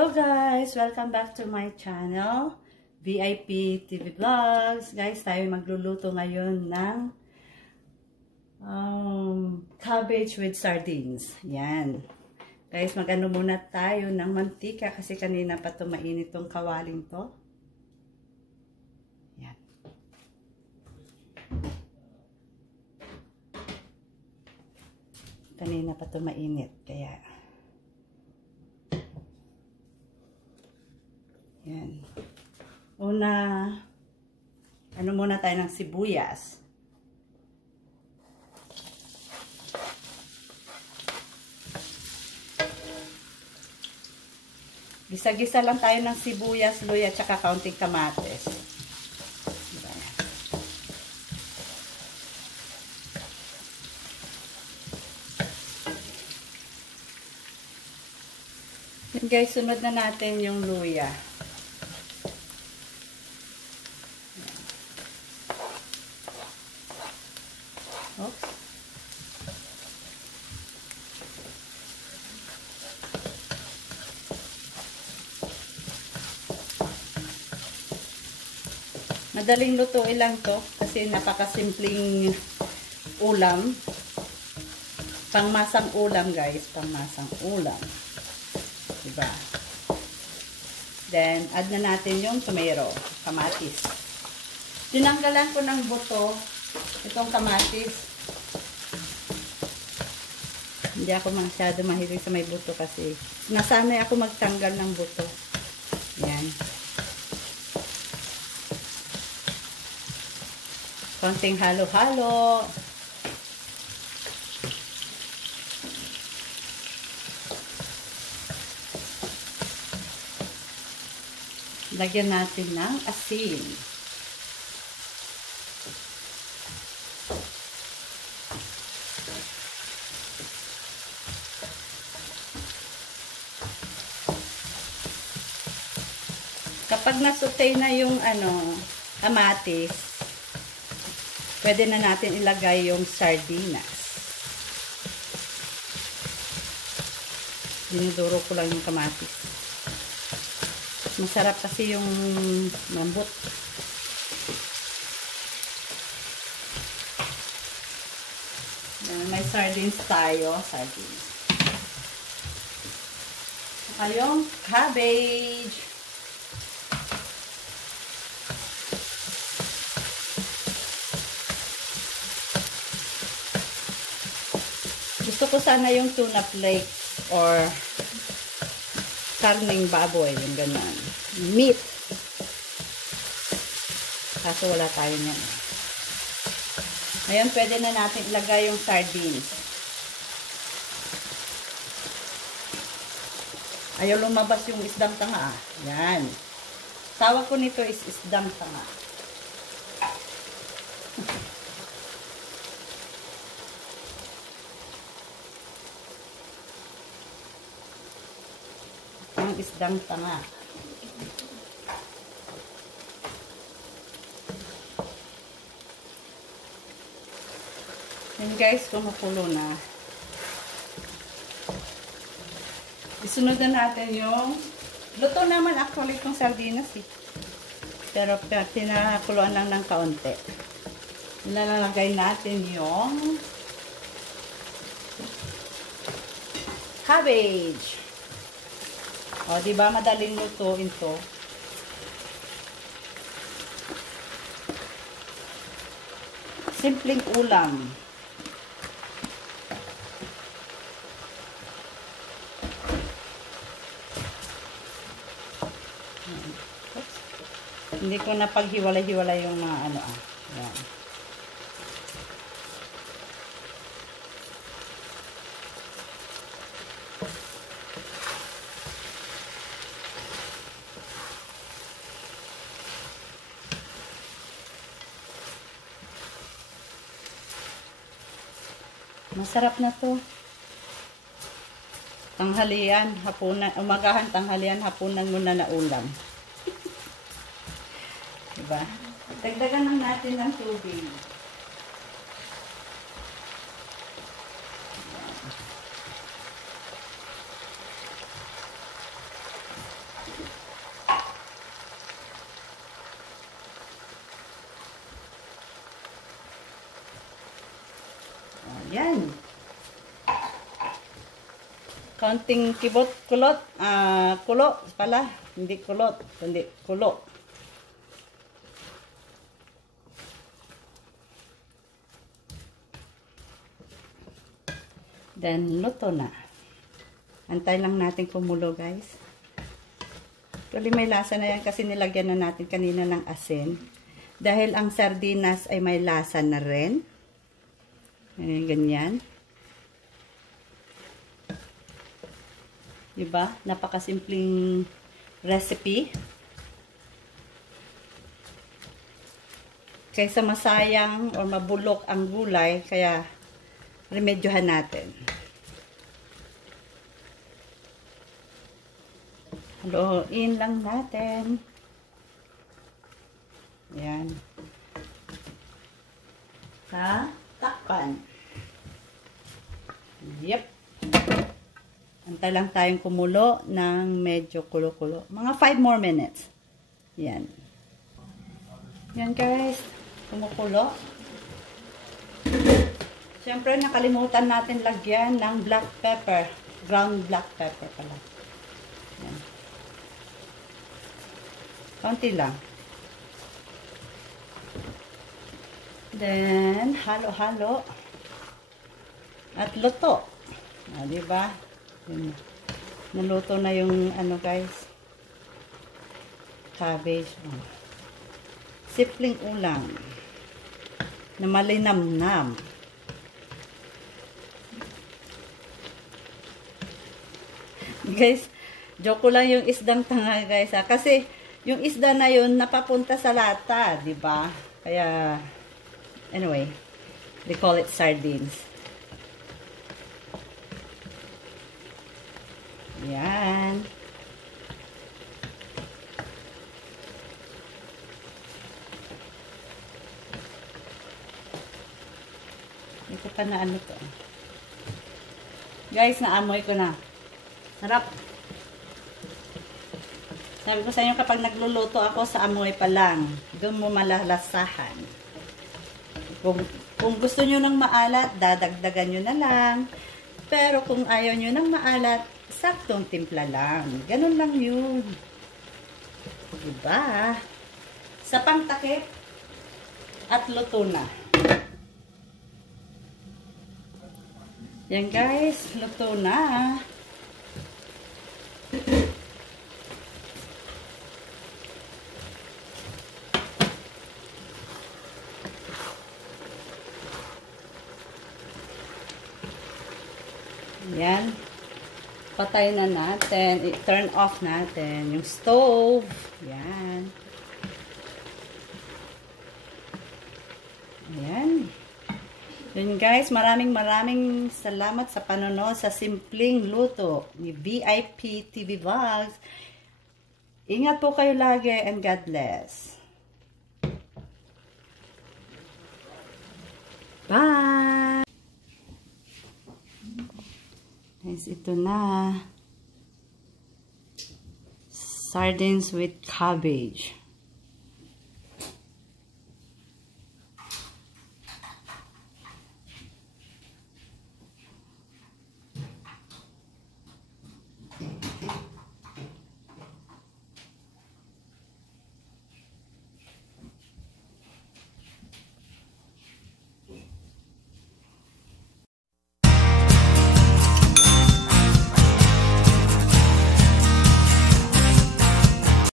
Hello guys! Welcome back to my channel, VIP TV Vlogs. Guys, tayo magluluto ngayon ng cabbage with sardines. Yan. Guys, mag-ano muna tayo ng mantika kasi kanina pa ito mainit tong kawaling to. Yan. Kanina pa ito mainit, kaya yan. Una, ano muna tayo ng sibuyas. Gisa-gisa lang tayo ng sibuyas, luya, tsaka kaunting kamatis. Diba? Yan guys, sunod na natin yung luya. Oops. Madaling lutuin lang to kasi napakasimpleng ulam. Pangmasang ulam guys, pangmasang ulam. Diba? Then, add na natin yung tomato, kamatis. Tinanggalan ko ng buto itong kamatis. Hindi ako masyado mahilig sa may buto kasi nasanay ako magtanggal ng buto. Yan. Konting halo-halo. Lagyan natin ng asin. Kapag nasutay na yung kamatis, pwede na natin ilagay yung sardinas. Dinuduro ko lang yung kamatis. Masarap kasi yung mambot. May sardines tayo. Sardines. Saka yung cabbage. Gusto ko sana yung tuna flakes or karning baboy, yung ganun. Meat. Kaso wala tayo niyan. Ngayon, pwede na natin ilagay yung sardines. Ayaw lumabas yung isdang tanga. Yan. Tawag ko nito is isdang tanga. Ang isdang tanga. Yan guys, kumukulo na. Isunod na natin yung luto naman actually itong sardinas eh. Pero pinakuluan lang ng kaunti. Nilalagay natin yung cabbage. O, diba madaling lutuin to? Simpleng ulam. Hindi ko na paghiwalay-hiwalay yung mga Yan. Masarap na to. Tanghalian, hapunan, umagahan, tanghalian, hapunan muna na ulam. Diba? Dagdagan lang natin ng tubig. Kaunting kulo pala. Hindi kulot, kundi kulo. Then, luto na. Antay lang natin kumulo, guys. Actually, may lasa na yan kasi nilagyan na natin kanina ng asin. Dahil ang sardinas ay may lasa na rin. Ayan, ganyan. Diba? Napakasimpleng recipe. Kaysa masayang o mabulok ang gulay, kaya remedyohan natin. Haluin lang natin. Ayan. Sa takpan. Yep. Antay lang tayong kumulo ng medyo kulo-kulo. Mga 5 more minutes. Yan. Yan guys. Kumukulo. Siyempre, nakalimutan natin lagyan ng black pepper. Ground black pepper pala. Yan. Konti lang. Then, halo-halo. At luto. Diba? Naluto na yung ano guys. Cabbage. Simpleng ulam. Na malinamnam. Guys, joke ko lang yung isdang tanga guys ha. Kasi yung isda na yun napapunta sa lata, di ba? Kaya anyway, they call it sardines. Yan. Ito pa na ano to. Guys, naamoy ko na. Harap. Sabi ko sa inyo, kapag nagluluto ako sa amoy pa lang, doon mo malalasahan. Kung gusto nyo ng maalat, dadagdagan nyo na lang. Pero kung ayaw nyo ng maalat, saktong timpla lang. Ganun lang yun. Diba? Sa pangtakip at luto na. Yan guys, luto na. Yan. Patay na natin. I-turn off natin yung stove. Yan. Ayan. Yun guys, maraming salamat sa panonood sa simpleng luto ni VIP TV Vlogs. Ingat po kayo lagi and God bless. Bye! Guys, ito na. Sardines with cabbage.